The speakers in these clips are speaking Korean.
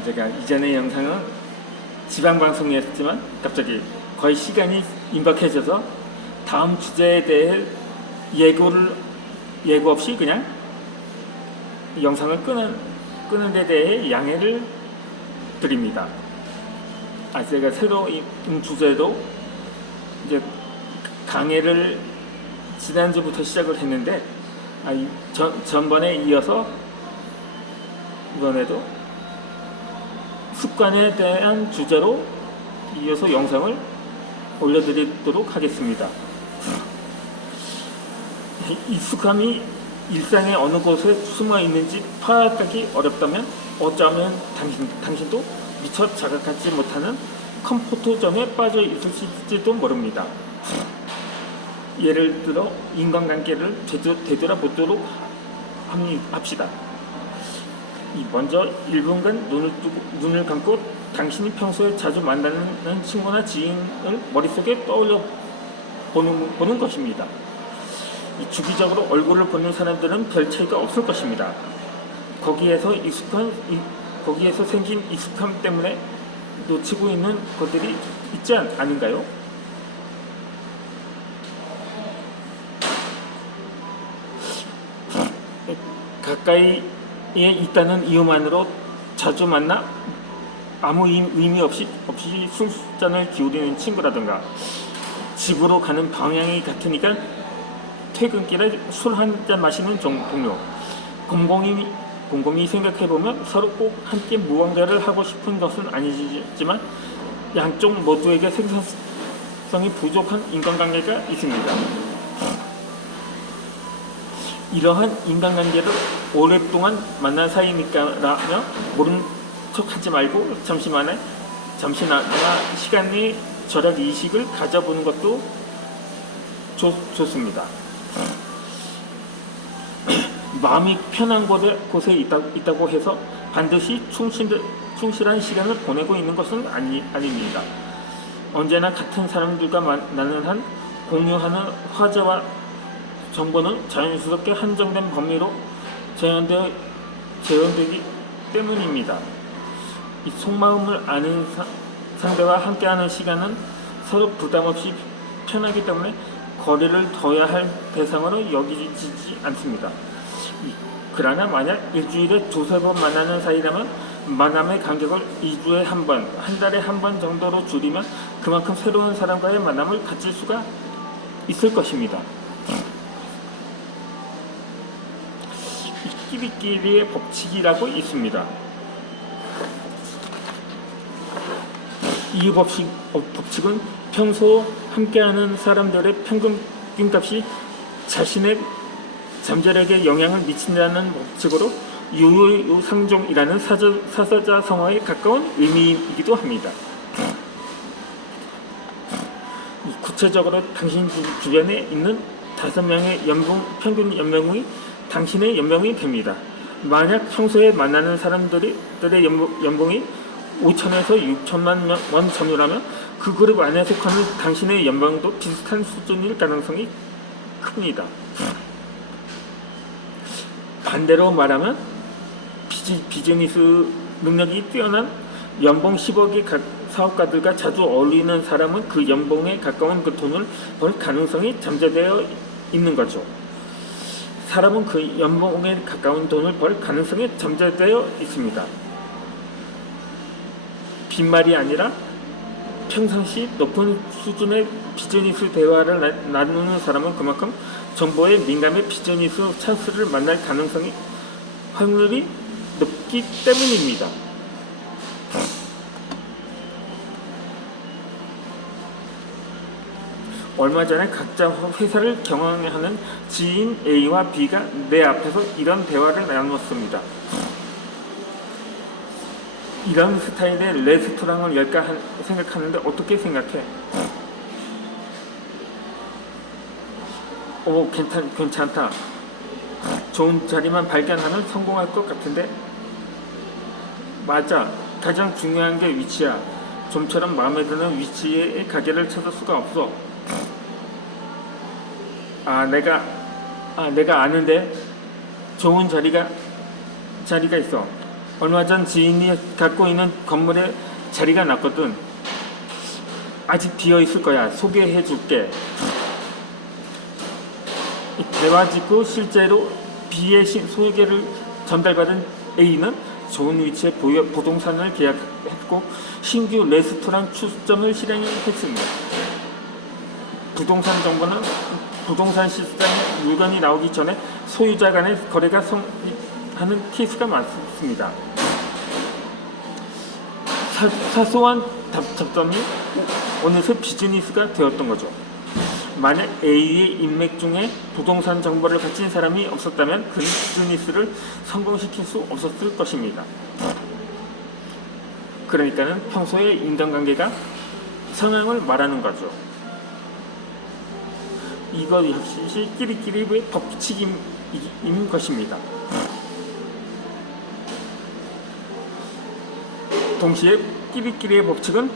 제가 이전의 영상은 지방방송이었지만 갑자기 거의 시간이 임박해져서 다음 주제에 대해 예고 없이 그냥 영상을 끄는 데 대해 양해를 드립니다. 제가 새로운 주제로 이제 강의를 지난주부터 시작을 했는데 전번에 이어서 이번에도 습관에 대한 주제로 이어서 영상을 올려드리도록 하겠습니다. 익숙함이 일상의 어느 곳에 숨어 있는지 파악하기 어렵다면 어쩌면 당신도 미처 자각하지 못하는 컴포트존에 빠져 있을지도 모릅니다. 예를 들어 인간관계를 되돌아보도록 합시다. 먼저 1분간 눈을 감고 당신이 평소에 자주 만나는 친구나 지인을 머릿속에 떠올려 보는 것입니다. 주기적으로 얼굴을 보는 사람들은 별 차이가 없을 것입니다. 거기에서 생긴 익숙함 때문에 놓치고 있는 것들이 있지 않은가요? 가까이에 있다는 이유만으로 자주 만나 아무 의미 없이 술잔을 기울이는 친구라든가, 집으로 가는 방향이 같으니까 퇴근길에 술 한잔 마시는 동료, 곰곰이 생각해보면 서로 꼭 함께 무언가를 하고 싶은 것은 아니지만 양쪽 모두에게 생산성이 부족한 인간관계가 있습니다. 이러한 인간관계를 오랫동안 만난 사이니까라며 모른 척하지 말고 잠시나마 시간 내 절약 의식을 가져보는 것도 좋습니다. 마음이 편한 곳에 있다고 해서 반드시 충실한 시간을 보내고 있는 것은 아닙니다. 언제나 같은 사람들과 만나는 한 공유하는 화제와 정보는 자연스럽게 한정된 범위로 재현되기 때문입니다. 이 속마음을 아는 상대와 함께하는 시간은 서로 부담없이 편하기 때문에 거리를 둬야 할 대상으로 여기지 않습니다. 그러나 만약 일주일에 두세 번 만나는 사이라면 만남의 간격을 2주에 한 번, 한 달에 한 번 정도로 줄이면 그만큼 새로운 사람과의 만남을 가질 수가 있을 것입니다. 끼리끼리의 법칙이라고 있습니다. 이 법칙은 평소 함께하는 사람들의 평균값이 자신의 잠재력에 영향을 미친다는 법칙으로 유유상종이라는 사자성어에 가까운 의미이기도 합니다. 구체적으로 당신 주변에 있는 5명의 평균 연봉이 당신의 연봉이 됩니다. 만약 평소에 만나는 사람들의 연봉이 5천에서 6천만 원 전후라면 그 그룹 안에 속하는 당신의 연봉도 비슷한 수준일 가능성이 큽니다. 반대로 말하면 비즈니스 능력이 뛰어난 연봉 10억의 사업가들과 자주 어울리는 사람은 그 연봉에 가까운 그 돈을 벌 가능성이 잠재되어 있는 거죠. 사람은 그 연봉에 가까운 돈을 벌 가능성이 잠재되어 있습니다. 빈말이 아니라 평상시 높은 수준의 비즈니스 대화를 나누는 사람은 그만큼 정보에 민감해 비즈니스 찬스를 만날 확률이 높기 때문입니다. 얼마 전에 각자 회사를 경영하는 지인 A와 B가 내 앞에서 이런 대화를 나눴습니다. 이런 스타일의 레스토랑을 열까 생각하는데 어떻게 생각해? 괜찮다. 좋은 자리만 발견하면 성공할 것 같은데? 맞아. 가장 중요한 게 위치야. 좀처럼 마음에 드는 위치의 가게를 찾을 수가 없어. 내가 아는데 좋은 자리가 있어. 얼마 전 지인이 갖고 있는 건물에 자리가 났거든. 아직 비어 있을 거야. 소개해 줄게. 대화 직후 실제로 B의 소개를 전달받은 A는 좋은 위치에 부동산을 계약했고 신규 레스토랑 출점을 실행했습니다. 부동산 시장에 물건이 나오기 전에 소유자 간의 거래가 성립하는 케이스가 많습니다. 사소한 잡점이 어느새 비즈니스가 되었던 거죠. 만약 A의 인맥 중에 부동산 정보를 가진 사람이 없었다면 그 비즈니스를 성공시킬 수 없었을 것입니다. 그러니까는 평소에 인간관계가 성향을 말하는 거죠. 이거 역시 끼리끼리의 법칙인 것입니다. 동시에 끼리끼리의 법칙은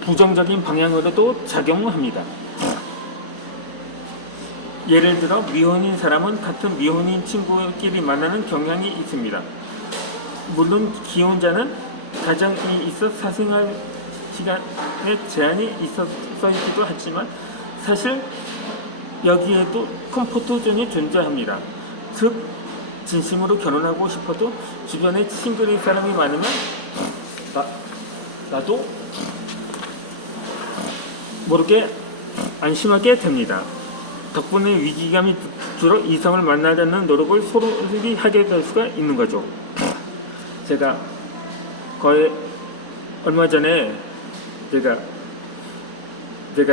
부정적인 방향으로도 작용합니다. 예를 들어 미혼인 사람은 같은 미혼인 친구끼리 만나는 경향이 있습니다. 물론 기혼자는 가정이 있어 사생활 시간에 제한이 있어있기도 하지만 사실 여기에도 컴포트 존이 존재합니다. 즉 진심으로 결혼하고 싶어도 주변에 싱글인 사람이 많으면 나도 모르게 안심하게 됩니다. 덕분에 위기감이 줄어 이성을 만나려는 노력을 소홀히 하게 될 수가 있는 거죠. 제가 거의 얼마 전에 제가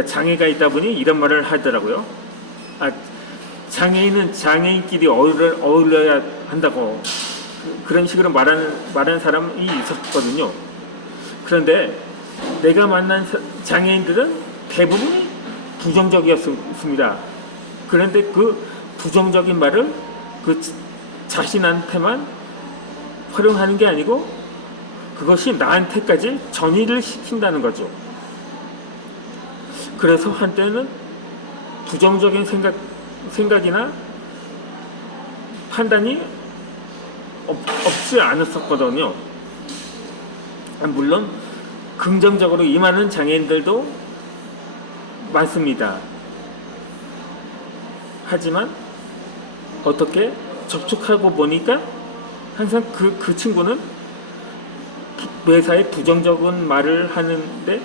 장애가 있다 보니 이런 말을 하더라고요. 장애인은 장애인끼리 어울려야 한다고 그런 식으로 말하는 사람이 있었거든요. 그런데 내가 만난 장애인들은 대부분이 부정적이었습니다. 그런데 그 부정적인 말을 그 자신한테만 활용하는 게 아니고 그것이 나한테까지 전이를 시킨다는 거죠. 그래서 한때는 부정적인 생각이나 판단이 없지 않았었거든요. 물론 긍정적으로 임하는 장애인들도 많습니다. 하지만 어떻게 접촉하고 보니까 항상 그 친구는 매사에 부정적인 말을 하는데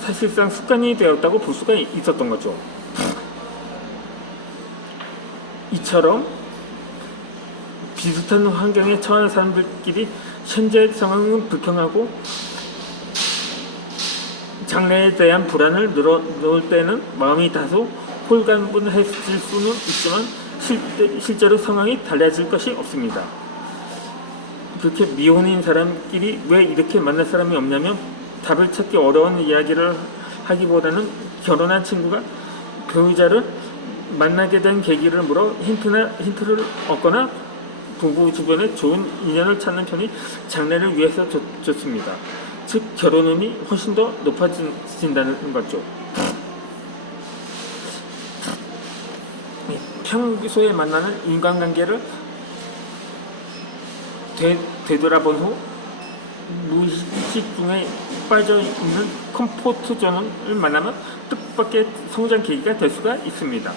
사실상 습관이 되었다고 볼 수가 있었던 거죠. 이처럼 비슷한 환경에 처한 사람들끼리 현재 상황은 불평하고 장래에 대한 불안을 늘어놓을 때는 마음이 다소 홀가분해질 수는 있지만 실제로 상황이 달라질 것이 없습니다. 그렇게 미혼인 사람끼리 왜 이렇게 만날 사람이 없냐면 답을 찾기 어려운 이야기를 하기보다는 결혼한 친구가 배우자를 만나게 된 계기를 물어 힌트를 얻거나 부부 주변에 좋은 인연을 찾는 편이 장래를 위해서 좋습니다. 즉 결혼운이 훨씬 더 높아진다는 거죠. 평소에 만나는 인간관계를 되돌아본 후 무의식 중에 빠져있는 컴포트 존을 만나면 뜻밖의 성장 계기가 될 수가 있습니다.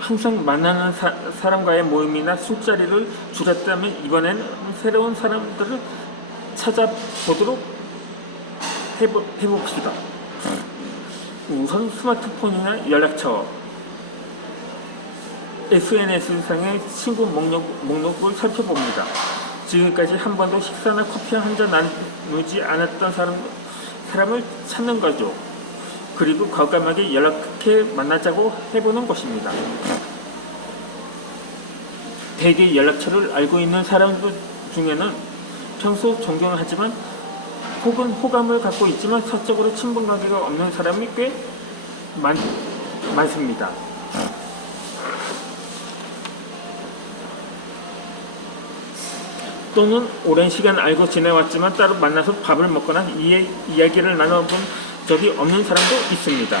항상 만나는 사람과의 모임이나 술자리를 줄였다면 이번에는 새로운 사람들을 찾아보도록 해봅시다. 우선 스마트폰이나 연락처, SNS상의 친구 목록을 살펴봅니다. 지금까지 한 번도 식사나 커피 한 잔 나누지 않았던 사람을 찾는 거죠. 그리고 과감하게 연락해 만나자고 해보는 것입니다. 대개 연락처를 알고 있는 사람들 중에는 평소 존경하지만 혹은 호감을 갖고 있지만 사적으로 친분관계가 없는 사람이 꽤 많습니다. 또는 오랜 시간 알고 지내왔지만 따로 만나서 밥을 먹거나 이야기를 나눠본 적이 없는 사람도 있습니다.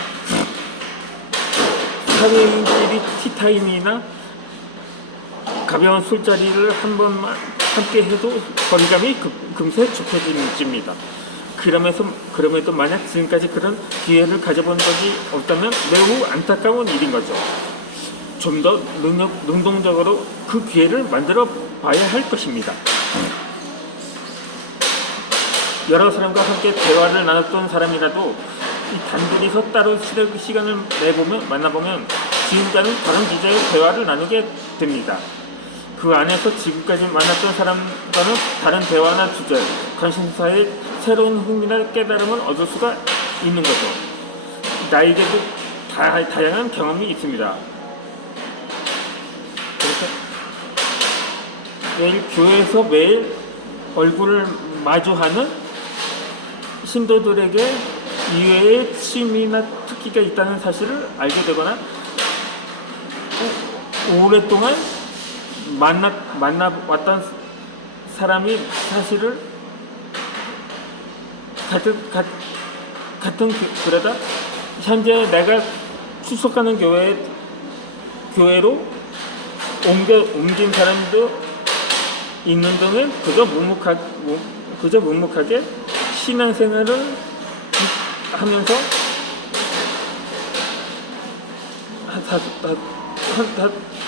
사회인끼리 티타임이나 가벼운 술자리를 한 번만 함께 해도 거리감이 금세 좁혀집니다. 그럼에도 만약 지금까지 그런 기회를 가져본 적이 없다면 매우 안타까운 일인 거죠. 좀 더 능동적으로 그 기회를 만들어 봐야 할 것입니다. 여러 사람과 함께 대화를 나눴던 사람이라도 단둘이서 따로 시간을 만나보면 지금과는 다른 주제의 대화를 나누게 됩니다. 그 안에서 지금까지 만났던 사람과는 다른 대화나 주제, 관심사의 새로운 흥미나 깨달음을 얻을 수가 있는 거죠. 나에게도 다양한 경험이 있습니다. 교회에서 매일 얼굴을 마주하는 신도들에게 이외의 취미나 특기가 있다는 사실을 알게 되거나 오랫동안 만나왔던 사람이 사실을 그러다 현재 내가 출석하는 교회로 옮긴 사람도 있는 등은 그저 묵묵하게 신앙생활을 하면서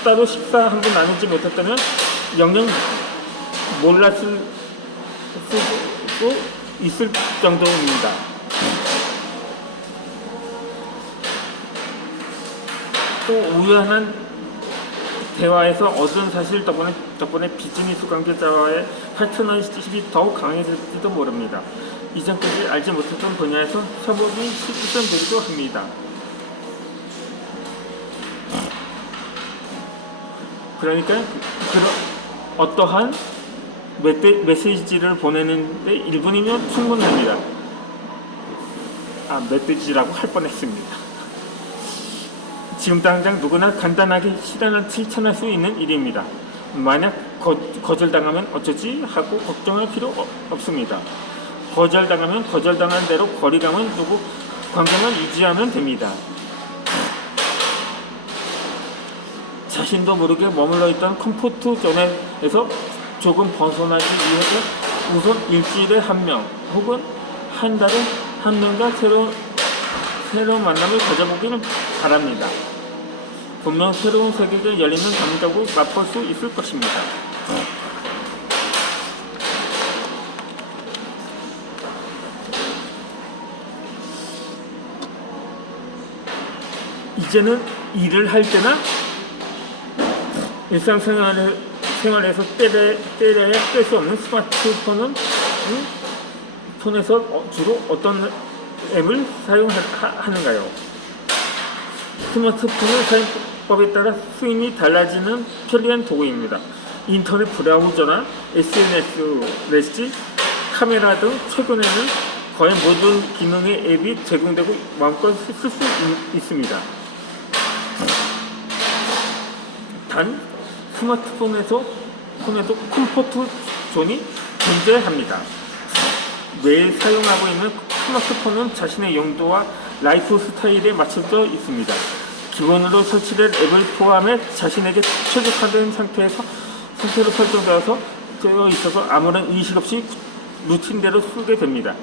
따로 식사 한 번 나누지 못했다면 영영 몰랐을 수도 있을 정도입니다. 또 우연한 대화에서 얻은 사실 덕분에 비즈니스 관계자와의 파트너십이 더욱 강해질지도 모릅니다. 이전까지 알지 못했던 분야에서 협업이 실현되기도 합니다. 그러니까 어떠한 메시지를 보내는데 1분이면 충분합니다. 메시지라고 할 뻔했습니다. 지금 당장 누구나 간단하게 실천할 수 있는 일입니다. 만약 거절당하면 어쩌지 하고 걱정할 필요 없습니다. 거절당하면 거절당한 대로 거리감은 두고 관계만 유지하면 됩니다. 자신도 모르게 머물러 있던 컴포트 존에서 조금 벗어나기 위해서 우선 일주일에 한 명 혹은 한 달에 한 명과 새로운 만남을 가져보기를 바랍니다. 분명 새로운 세계가 열리는 감각을 맛볼 수 있을 것입니다. 이제는 일을 할 때나 일상생활에서 뗄래야 뗄 수 없는 스마트폰에서 주로 어떤 앱을 사용하는가요? 스마트폰의 사용법에 따라 수임이 달라지는 편리한 도구입니다. 인터넷 브라우저나 SNS 내지 카메라 등 최근에는 거의 모든 기능의 앱이 제공되고 마음껏 쓸 수 있습니다. 단 스마트폰에도 컴포트 존이 존재합니다. 매일 사용하고 있는 스마트폰은 자신의 용도와 라이프 스타일에 맞춰져 있습니다. 기본으로 설치된 앱을 포함해 자신에게 최적화된 상태로 설정되어 있어서 아무런 의식 없이 루틴대로 쓰게 됩니다.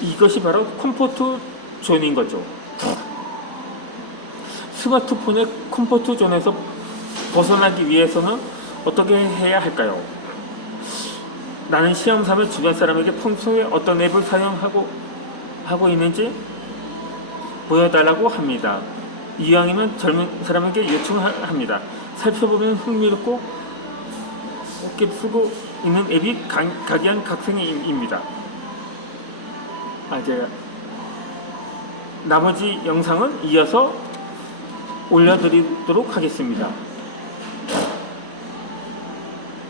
이것이 바로 컴포트 존인 거죠. 스마트폰의 컴포트 존에서 벗어나기 위해서는 어떻게 해야 할까요? 나는 시험 삼아 주변 사람에게 평소에 어떤 앱을 사용하고 있는지 보여달라고 합니다. 이왕이면 젊은 사람에게 요청합니다. 살펴보면 흥미롭고 어깨 쓰고 있는 앱이 각양 각색입니다. 제가 나머지 영상은 이어서 올려드리도록 하겠습니다.